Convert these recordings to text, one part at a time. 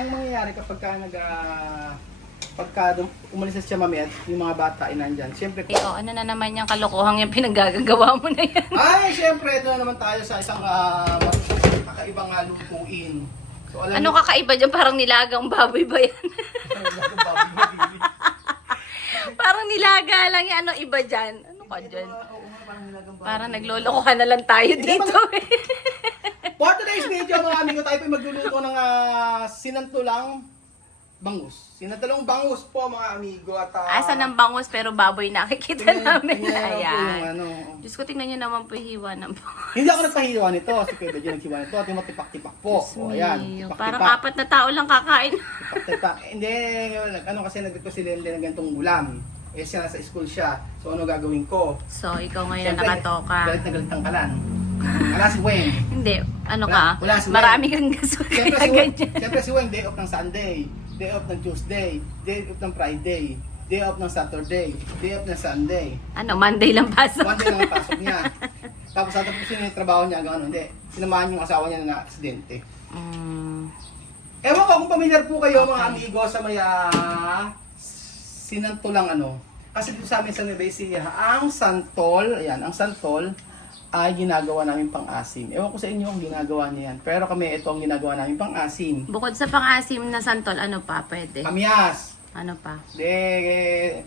ang mangyayari kapag pagka umalis na siya mami at yung mga bata ay nandyan, siyempre Ano na naman yung kalokohang yung pinaggagawa mo na yan? ay, siyempre, ito na naman tayo sa isang kakaibang lutuin. So, alam Ano kakaiba dyan? Parang nilagang baboy ba yan? Parang nilaga lang yan. Ano iba dyan? Ano ka dyan? Parang naglolokohan na lang tayo dito eh. For today's video, mga amigo, tayo po magluluto ng sinantulang bangus. Sinantulang bangus po, mga amigo. At, Asa ng bangus pero baboy nakikita namin. Ayan. Ayan. Diyos ko, tingnan nyo naman po yung hiwa ng bangus. Hindi ako nagpahiwa nito. Si Kuya Benjo naghiwa nito. At yung matipak-tipak po. O, ayan. Tipak-tipak. Parang 4 na tao lang kakain. Tipak-tipak. Hindi, kasi nag-request si Lende ng ganitong ulam. Eh siya nasa school siya. So ano gagawin ko? So, ikaw ngayon Siyempre, na nakatoka. galit na galit ang kalan. Wala si Weng. Hindi, ano Wala- ka? wala si Weng. Marami kang gasolina Siyempre si Weng, ganyan. siyempre si Weng, day off ng Sunday. Day off ng Tuesday. Day off ng Friday. Day off ng Saturday. Day off ng Sunday. Ano, Monday lang pasok. One day lang ang pasok niya. Tapos tapusin yung trabaho niya hanggang ano. Hindi. Sinamahan yung asawa niya na aksidente. Ewan ko kung pamilyar po kayo mga amigo sa may sinantulang ano. Kasi dito sa amin sa Nueva Ecija, ang santol, ayan, ang santol ay ginagawa namin pang-asim. Ewan ko sa inyo kung ginagawa niya yan. Pero kami, ito ang ginagawa namin pang-asim. Bukod sa pang-asim na santol, ano pa pwede? Kamyas. Ano pa?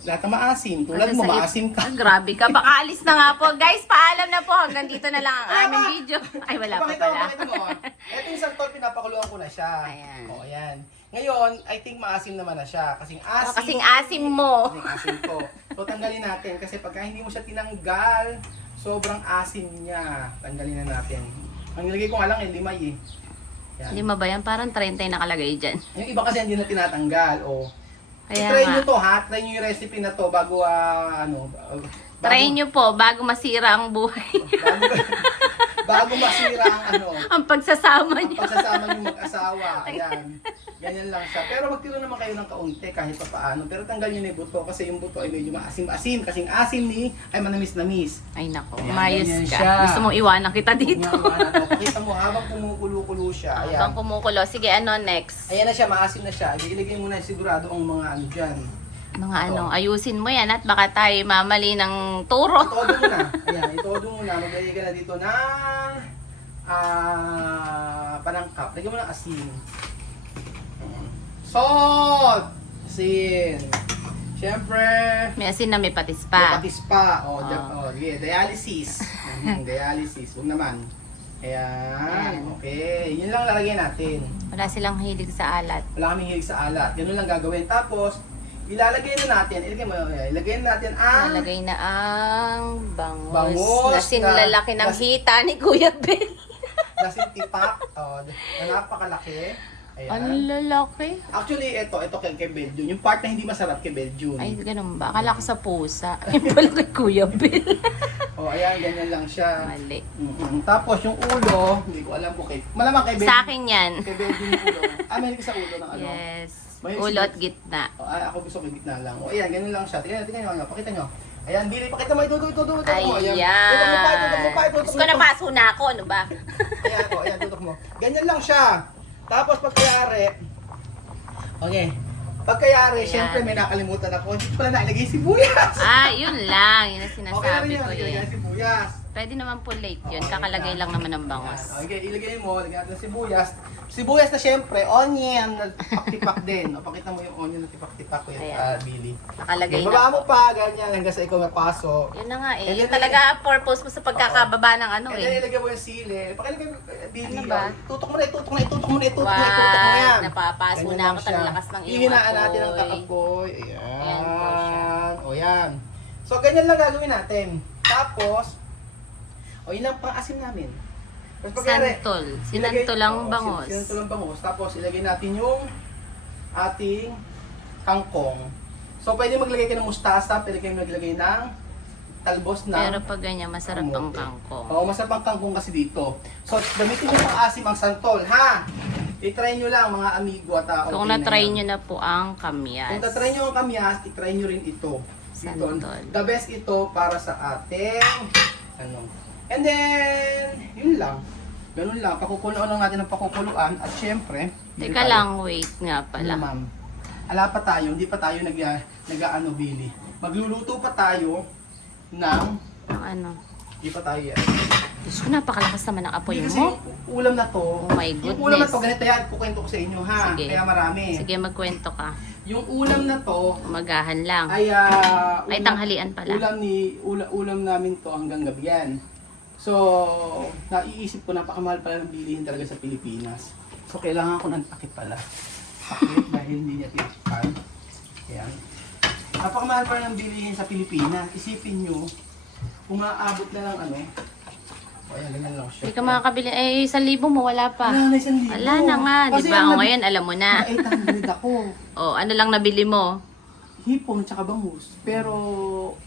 Lahat ng maasim. Tulad Ano mo, sa maasim ka. Grabe ka. Baka alis na nga po. Guys, paalam na po. Hanggang dito na lang ang aming video. Ay, wala pa Pakita mo, pala. pakita mo. Ito yung santol, pinapakuluan ko na siya. Ayan. O, ayan. Ngayon, I think maasim naman na siya. Kasing asim. Kasing asim mo. Kasing asim ko. So, tanggalin natin. Kasi pagka hindi mo siya tinanggal, sobrang asim niya. Tanggalin na natin. Ang nilagay ko nga lang, limay eh. Yan. Lima ba yan? Parang 30 nakalagay dyan. Yung iba kasi hindi na tinatanggal. O, Kaya try nga. nyo to ha. Try nyo yung recipe na to bago, Try nyo po bago masira ang buhay. bago masira ang ang pagsasama ang nyo. pagsasama yung mag-asawa. Ayan. Ganyan lang siya. Pero magtiro naman kayo ng kaunti kahit pa paano. Pero tanggal nyo na yung buto kasi yung buto ay medyo maasim-asim. Kasing asim ni ay manamis-namis. Ay nako, Ayan, umayos ganyan ka. siya. Gusto mong iwanan kita dito. Pakita mo habang kumukulo-kulo siya. Ayan. Habang kumukulo. Sige, ano next? Ayan na siya, maasim na siya. Iligay mo na sigurado ang mga ano dyan. Mga ano, ayusin mo yan at baka tayo mamali ng turo. Itodo mo na. Ayan, itodo mo na. Maglagay ka na dito ng panangkap. Lagyan mo ng asin. Salt! Asin. Siyempre, May asin na may patis may pa. patis pa. Oh. Dialysis. Dialysis. Huwag naman. Ayan. Okay. Yun lang lalagyan natin. Wala silang hilig sa alat. Wala kaming hilig sa alat. Ganun lang gagawin. Tapos, ilalagay na natin. Ilagay na natin ang Nalagay na ang bangus, Bangus na sinlalaki ng na- hita ni Kuya Bel. nasintipak. Na napakalaki. Ayan. Ang lalaki. Actually, ito kay Beljun. Yung part na hindi masarap kay Beljun. Ay, ganun ba? Akala ko sa pusa. Ay, pala kay Kuya Bel. Ayan, ganyan lang siya. Mali. Tapos yung ulo, hindi ko alam kung malamang kay Beljun. Sa akin yan. Kay Beljun yung ulo. Meron ka sa ulo ng ano? Yes. May Ulo at gitna. Ako gusto may gitna lang. Ayan, ganun lang siya. Tingnan nyo. Pakita nyo. Ayan, Billy, pakita mo. Ito. Tutok mo. Ayan. Gusto ko na paso na ako. Ano ba? Ayan, tutok mo. Ganyan lang siya. Tapos pagkayari, okay. Pagkayari, Ayan. syempre may nakalimutan ako. Hindi ko pala nailagay sibuyas. Yun lang. Yun ang Okay na rin sinasabi yun. ko Ilagay eh. sibuyas. Pwede naman po late yun. Okay, Kakalagay lang naman ng bangos. Okay, ilagay mo. Lagyan natin ng sibuyas. Sibuyas na syempre, onion na tipak-tipak din. Pakita mo yung onion na tipak-tipak ko Ayan. Billy. Nakalagay Baba na. mo pa, ganyan, hanggang sa ikaw mapasok. Yun na nga eh. And Yun then, talaga ang purpose mo sa pagkakababa ng ano And then eh. ilagay mo yung sili. Pakilagay mo, Billy. Ano ba? Tutok mo na, tutok mo yan. Napapaso Ganyan na lang ako siya. sa lakas ng iyong Hihinaan natin ang apoy. kakapoy. Ayan po siya. Ayan. O yan. So, ganyan lang gagawin natin. Tapos, yun lang pang-asim namin. Tapos Santol. Sinantol ang bangos. Sinantol ang bangos. Tapos, ilagay natin yung ating kangkong. So, pwede maglagay ka ng mustasa, pwede kayo maglagay ng talbos na Pero pag ganyan, masarap ang kamote. kangkong. Oo, masarap ang kangkong kasi dito. So, gamitin nyo pang asim ang santol, ha? I-try nyo lang mga amigo at Kung okay na-try yan. nyo na po ang kamyas. Kung tatry nyo ang kamyas, i-try nyo rin ito. Dito, Santol. the best ito para sa ating ano. And then, yun lang. Ganun lang, pakukuluan lang natin ng pakukuluan at syempre, bili Teka tayo. lang, wait nga pala. Ma'am. Ala pa tayo, hindi pa tayo nag-ano bili. Magluluto pa tayo ng, Ano? hindi pa tayo yan. Diyos ko, napakalakas naman ang apoy Kasi mo. yung ulam na to, Oh my yung ulam na to, goodness. ganito yan, kukwento ko sa inyo ha, Sige. kaya marami. Sige, magkwento ka. Yung ulam na to, Magahan lang. ay, Ay, tanghalian pala. ulam namin to hanggang gabi yan. So, naiisip ko napakamahal pala ng bilihin talaga sa Pilipinas. So, kailangan ko ng takip pala. Takip dahil hindi niya tinakpan. Ayan. Napakamahal pala ng bilihin sa Pilipinas. Isipin nyo, umaabot na ng ano. O, ayan, ganyan lang siya. Hindi ka makakabili. Eh, 1,000 mo, wala pa. Wala na 1,000. Wala na nga, di Kasi ba? ang O, nabi- ngayon, alam mo na. na 800 ako. O, ano lang nabili mo? Hipon tsaka bangus. Pero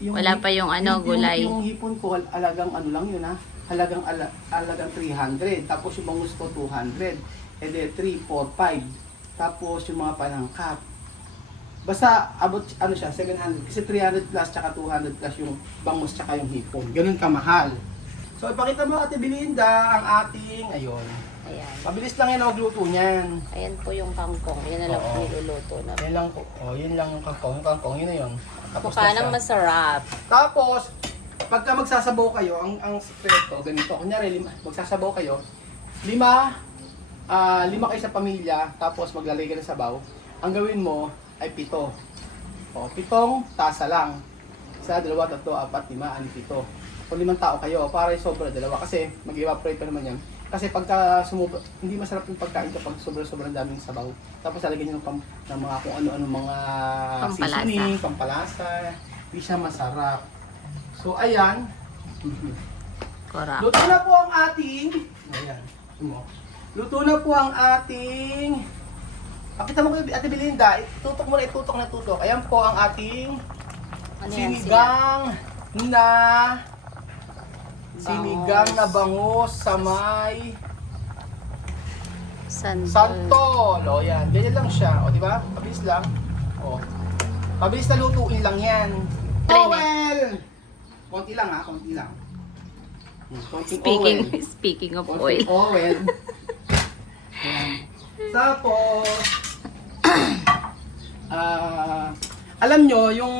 yung Wala pa yung ano, gulay. Yung hipon ko alagang ano lang yun ha. Alagang 300. Tapos yung bangus ko 200. E de 3, 4, 5. Tapos yung mga panangkap. Basta abot ano siya 700 kasi 300 plus tsaka 200 plus yung bangus tsaka yung hipon. Ganun kamahal. So ipakita mo Ate Belinda ang ating ayun. Ayan. Mabilis lang yan ang magluto niyan. Ayan po yung kangkong. Yan na lang po Oo. niluluto na. Yan lang po. Oh, yun lang yung kangkong. Yung kangkong yun na yun. Tapos Mukha na siya. nang masarap. Tapos, pagka magsasabaw kayo, ang sekreto, ganito, kunyari, magsasabaw kayo, lima kayo sa pamilya, tapos maglalagay ka ng sabaw, ang gawin mo ay 7. O, 7 tasa lang. 1, 2, 3, 4, 5, 6, 7. Kung 5 tao kayo, para yung sobra, 2, kasi mag-evaporate pa naman yan. Kasi pagka hindi masarap yung pagkain kapag sobrang daming sabaw. Tapos lalagyan nyo ng mga kung ano-ano mga Pampalasa. seasoning, pampalasa. Hindi siya masarap. So, ayan. Correct. Luto na po ang ating... Ayan. Luto na po ang ating... Pakita mo kay Ate Belinda. Itutok mo na, itutok. Ayan po ang ating Ano yan sinigang na bangus sa may Santol. santol. O yan, ganyan lang siya. O di ba? Pabilis lang. O. Pabilis na lutuin lang yan. Oil! Konti lang ha, konti lang. Konting oil. Speaking of Konting oil. oil. Ayan. Tapos, alam nyo, yung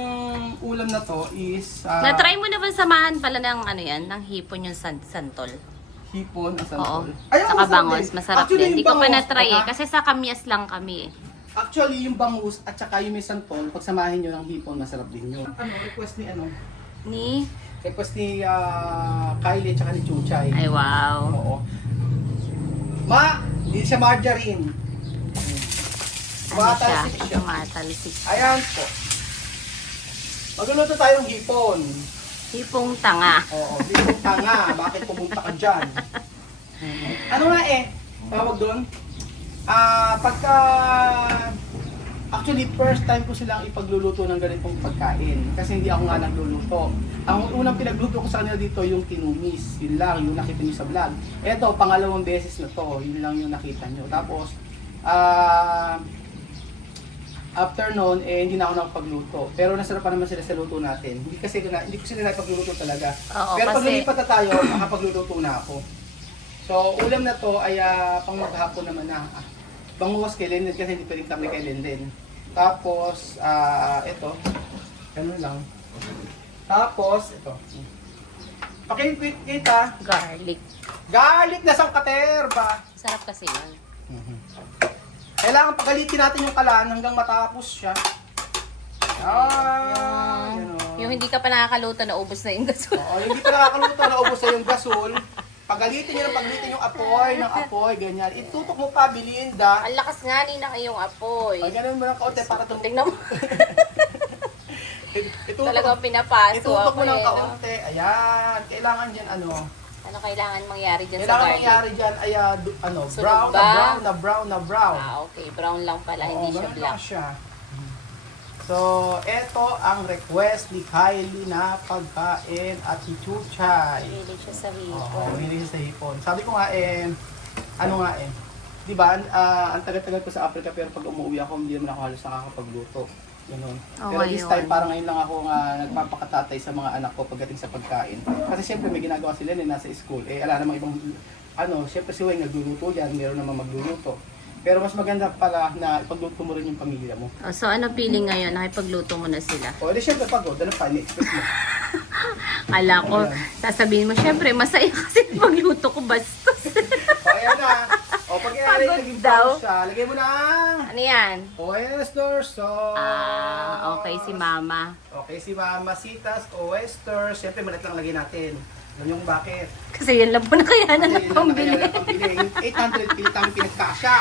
ulam na to is Na-try mo na ba samahan pala ng ano yan, ng hipon yung santol? hipon at Oo. santol. Ayaw, Saka bangus, masarap Actually, din. yung Hindi ko pa bangus, na-try eh, baka- kasi sa kamyas lang kami eh. Actually, yung bangus at saka yung may santol, pagsamahin nyo ng hipon, masarap din yun. Request ni Ni? Request ni Kylie at saka ni Chuchay. Ay, wow. Oo. Hindi siya margarine. Ano siya? Matalsik siya. Tumatalsik. Ayan po. Magluluto tayo ng hipon. Hipong tanga. Oo, hipon tanga. Bakit pumunta ka dyan? Ano nga tawag doon? Pagka... Actually, first time ko silang ipagluluto ng ganitong pagkain. Kasi hindi ako nga nagluluto. Ang unang pinagluto ko sa kanila dito yung tinumis. Yun lang, yung nakita nyo sa vlog. Eto, pangalawang beses na to. Yun lang yung nakita nyo. Tapos, after noon, hindi na ako nakapagluto. Pero nasarapan naman sila sa luto natin. Hindi ko sila nakapagluto talaga. Oo, Pero pag kasi- lumipat na tayo, makapagluto na ako. So, ulam na to ay pang maghapon naman na. Bangus kay Linden kasi hindi pwedeng kami kay Linden. Tapos, ito. Ganun lang. Tapos, ito. Pakikita. Garlic. Garlic na sangkaterba. Sarap kasi yun. Kailangan pagalitin natin yung kalan hanggang matapos siya. Yung hindi ka pa nakakaluto na ubos na yung gasol. Oo, hindi pa nakakaluto, naubos na yung gasol. Pagalitin nyo ng pagalitin yung apoy, ganyan. Itutok mo pa, Belinda. Ang lakas nga ni na yung apoy. Pag ganun mo ng kaunti para Tingnan mo. Talagang pinapaso itutok ako mo ng eh. No? kaunti. Ayan. Kailangan dyan, Ano kailangan mangyari dyan sa kailangan garlic? mangyari dyan ay, Sunog brown. Ah, okay. Brown lang pala, hindi siya ganun black. lang siya. So, eto ang request ni Kylie na pagkain at si Chuchay. Hindi siya sa Oo, hipon. hindi siya sa hipon. Sabi ko nga di ba, ang tagal-tagal ko sa Africa pero pag umuwi ako, hindi naman ako halos nakakapagluto. Ganun. Oh, Pero this time, ngayon. parang ngayon lang ako nagpapakatatay sa mga anak ko pagdating sa pagkain. Kasi siyempre may ginagawa sila nasa school. Ala namang ibang syempre si Weng nagluluto yan, meron naman magluluto. Pero mas maganda pala na ipagluto mo rin yung pamilya mo. Oh, so ano feeling ngayon? Nakipagluto mo na sila? O, di syempre pagod, ano pa, ni-express mo. Kala ko, sasabihin mo, syempre, masaya kasi pagluto ko bastos. O, ayan na. O, pag Pagod naging daw. pause siya, lagay mo na. Ano yan? Oyster sauce. Okay si mama. Okay, si Mamasitas Oyster. Siyempre, malit lang lagay natin. Alam niyo kung bakit? Kasi yan lang po na kaya na Kasi yun lang pambili. nakailangan ng pambili. Yung 800, pilit namin pinagkasya.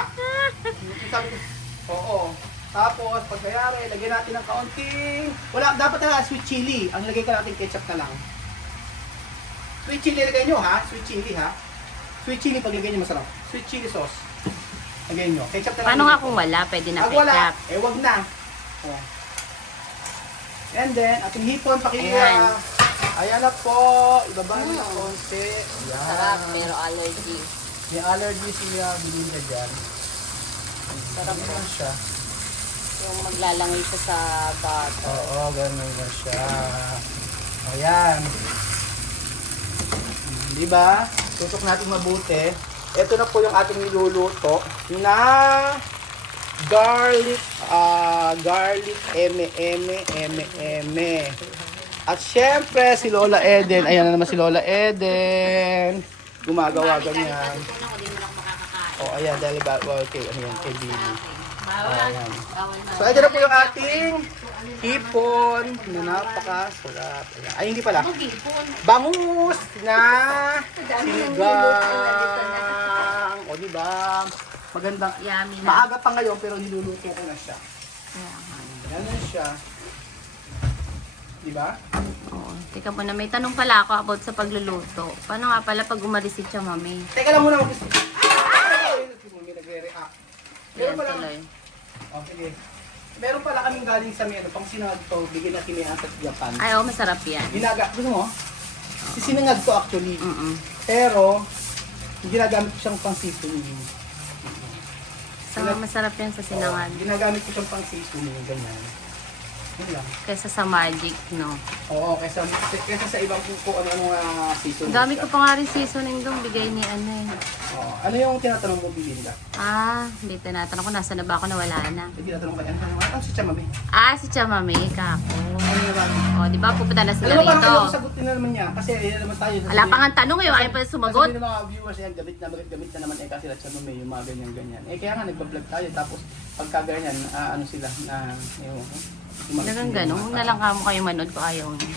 Sabi ko, oo. Tapos, pagkayari, lagyan natin ng kaunting... Wala, dapat na sweet chili. Ang lagay ka natin ketchup na lang. Sweet chili lagay nyo, ha? Sweet chili, ha? Sweet chili, pag lagay nyo masarap. Sweet chili sauce. Lagay nyo. Ketchup na lang. Paano nga kung wala? Pwede na Pag wala, ketchup. wag na. Oh. And then, ating hipon, Ayan. Ayan na po. Ibaba nyo ng konti. Ayan. Sarap, pero allergy. May allergy siya, bilhin ka dyan. Sarap naman siya. Yung maglalangoy siya sa butter. Oo, ganun na siya. Ayan. Diba? Tutok natin mabuti. Ito na po yung ating niluluto na garlic eme. At syempre, si Lola Eden. Ayan na naman si Lola Eden. Gumagawa ganyan. Oh, ayan, dahil ba, well, okay, ano yan, kay Billy. Ayan. So, ito na po yung ating hipon na napakasarap. Ayan. Ay, hindi pala. Bangus na sinigang. O, diba? Magandang. Yummy na. Maaga pa ngayon, pero niluluto ko na siya. Ayan na siya. Diba? Oo. Teka muna, may tanong pala ako about sa pagluluto. Paano nga pala pag umalis si Mami? Teka lang muna. Ay! May nagre-react. Meron Yan pala. tuloy. O, sige. Meron pala kaming galing sa Meno. Pang sinangag to, bigyan natin may sa Japan. Ay, oo, masarap yan. Gusto mo? Sinangag to actually. Pero, ginagamit ko siyang pang seasoning. So, masarap yan sa sinangag. Ginagamit ko siyang pang seasoning. Ganyan. Yun lang. Kesa sa magic, no? Oo, kesa sa ibang kung ano-ano seasoning. Ang dami siya. ko pa nga rin seasoning doon. Bigay ni ano eh. Oo. Ano yung tinatanong mo, Belinda? Hindi tinatanong ko. Nasa na ba ako? Nawala na. Yung tinatanong ka, ano si Chamami? Si Mami, kako. Ano naman? O, di ba pupunta na sila Alam mo, parang rito? ayaw sagutin na naman niya. Kasi yan naman tayo. Wala pa nga tanong eh. Ayaw pa sumagot. Sabi ng mga viewers, yan, gamit na naman kasi sila Chamami, yung mga ganyan-ganyan. Kaya nga, nagpa-vlog tayo. Tapos, pagka ganyan, ano sila, na, Talagang gano'n. Huwag na lang kamo kayo manood ko ayaw niyo.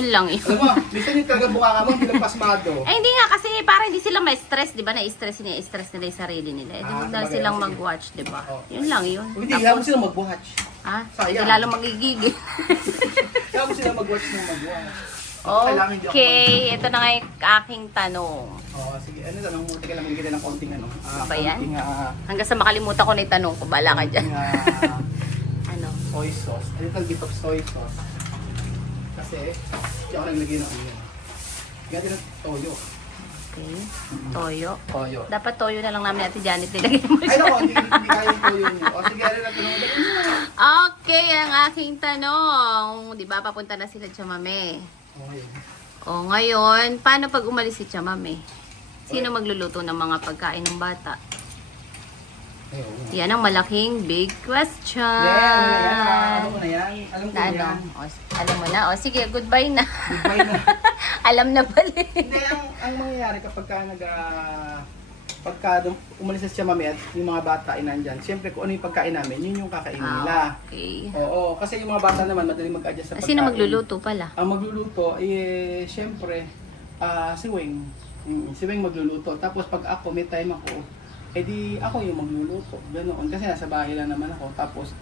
Yun lang yun. Alam mo, minsan yung talaga mukha ka mo, hindi lang pasmado. Hindi nga kasi para hindi sila ma-stress, 'di ba? Na-stress nila yung sarili nila. Huwag na sabagay, silang sige. mag-watch, 'di ba? Oo. Yun lang yun. Hindi, kaya mo sila mag-watch. Hindi lalo magigigil. Kaya mo sila mag-watch ng mag-watch. Kailangan hindi ako Okay, ito na nga yung aking tanong. Oo, sige. Ano tanong mo? Teka lang, bigyan kita ng konting ano. Ba yan? Konting, Hanggang sa makalimutan ko na yung tanong ko, bala ka dyan. Ano? soy sauce. A little bit of soy sauce. Kasi, hindi ako naglagay ng ano. Ganyan ng toyo. Okay. Toyo. Toyo. Dapat toyo na lang namin Ate Janet nilagay mo Ay, siya. naku, hindi kaya yung toyo niyo. O, sige, ano na tanong mo? Okay, ang aking tanong. Di ba papunta na sila Chamame? Okay. O ngayon, paano pag umalis si Chamame? Sino magluluto ng mga pagkain ng bata? Ayun. Yan ang malaking big question. Alam mo na yan. Alam ko Ano? yan. Alam mo na. O sige, goodbye na. Goodbye na. Alam na pala. Hindi, ang mangyayari kapag pagka umalis na si Mami at yung mga bata ay nandyan, siyempre kung ano yung pagkain namin, yun yung kakainin nila. Okay. Oo, kasi yung mga bata naman madaling mag-adjust sa pagkain. Sino magluluto pala? Ang magluluto, siyempre, si Weng. Si Weng magluluto. Tapos pag ako, may time ako, edi ako yung magluluto. Ganoon. Kasi nasa bahay lang naman ako. Tapos,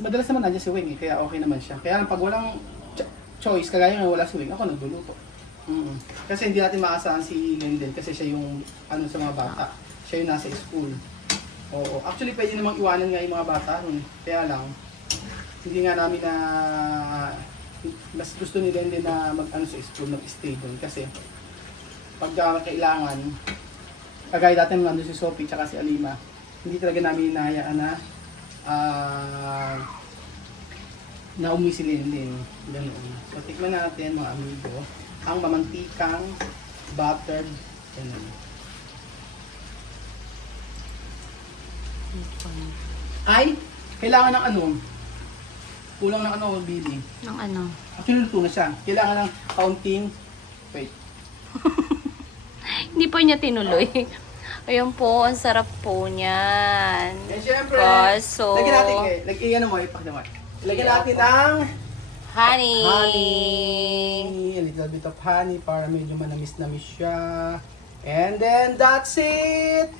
madalas naman nandiyan si Weng kaya okay naman siya. Kaya pag walang choice, kagaya nga wala si Weng, ako nagluluto. Kasi hindi natin maasahan si Linden kasi siya yung sa mga bata. Siya yung nasa school. Oo. Actually, pwede namang iwanan nga yung mga bata nun. Kaya lang, hindi nga namin mas gusto ni Linden na sa school, mag-stay doon. Kasi, pag kailangan, kagaya dati nung nandun si Sophie tsaka si Alima, hindi talaga namin hinahayaan na umuwi si Linden. Ganun. So, tikman natin mga amigo. ang mamantikang buttered ganun. Ay, kailangan ng ano, kulang ng ano, Billy. Ng ano? Actually, luto na siya. Kailangan ng kaunting, wait. Hindi po niya tinuloy. Ayun po, ang sarap po niyan. And syempre, Kaso, lagyan natin lagyan mo, ipakita mo. Lagyan natin ng honey. honey. A little bit of honey para medyo manamis-namis siya. And then, that's it.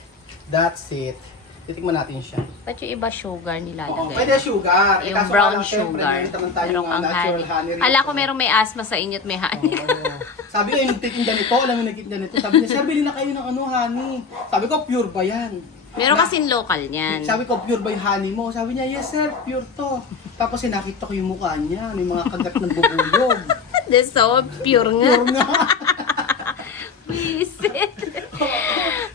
That's it. Titikman natin siya. Ba't yung iba sugar Oo, nilalagay? pwede sugar. Yung Kaso brown nga lang, syempre, sugar. meron naman tayong Merong ang natural honey. honey. Ala ko merong may asthma sa inyo at may honey. Oo. Sabi ko, yung nagtitinda nito, alam mo nagtitinda nito. Sabi niya, sir, bili na kayo ng ano, honey. Sabi ko, pure ba yan? Meron kasing local niyan. Sabi ko, pure ba yung honey mo? Sabi niya, yes sir, pure to. Tapos nakita ko yung mukha niya, may mga kagat ng bubuyog. This so pure nga. Pure nga. Visit.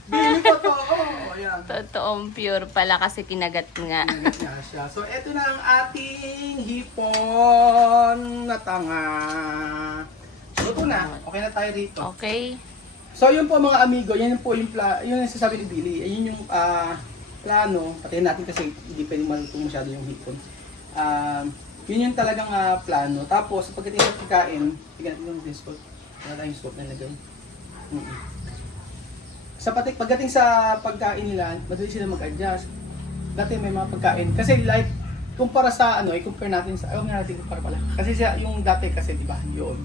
Bili ko to. Oh, ayan. Totoong pure pala kasi kinagat nga. Nagat nga siya. So, eto na ang ating hipon na tanga. Luto na. Okay na tayo rito. Okay. So, yun po mga amigo, yan po yung yun yung sasabi ni Billy. Ayun yung plano. Patayin natin kasi hindi pwedeng malutong masyado yung hipon. Yun yung talagang plano. Tapos, pagdating sa pagkain, tignan natin yung biscuit. Wala tayong scope na lagay. Pagdating sa pagkain nila, madali sila mag-adjust. Dati may mga pagkain. Kasi like, kumpara sa ano, i-compare natin sa, ayaw nga natin kumpara pala. Kasi yung dati kasi, di ba, yun.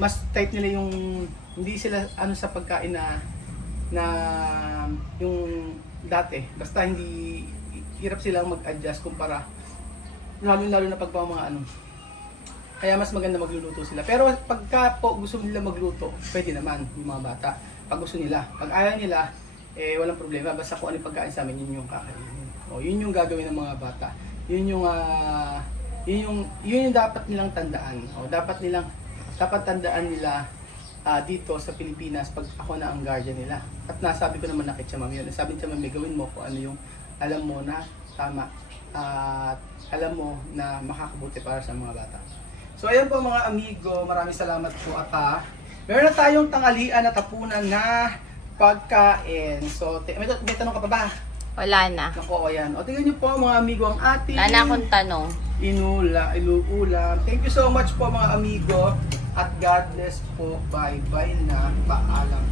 Mas tight nila yung, hindi sila ano sa pagkain na yung dati. Basta hindi, hirap silang mag-adjust kumpara. Lalo na pag mga ano. Kaya mas maganda magluluto sila. Pero pagka po gusto nila magluto, pwede naman yung mga bata. Pag gusto nila. Pag ayaw nila, walang problema. Basta kung ano yung pagkain sa amin, yun yung kakainin. O, yun yung gagawin ng mga bata. Yun yung dapat nilang tandaan. O, dapat tandaan nila dito sa Pilipinas pag ako na ang guardian nila. At nasabi ko naman na kay Chamam yun. Nasabi ni Chamam, may gawin mo kung ano yung alam mo na tama. At alam mo na makakabuti para sa mga bata. So ayan po mga amigo, maraming salamat po at meron na tayong tanghalian at hapunan na pagkain. So may tanong ka pa ba? Wala na. Naku, ayan. O tingnan niyo po mga amigo ang ating Wala na akong tanong. inuulam. Thank you so much po mga amigo at God bless po. Bye-bye na. Paalam.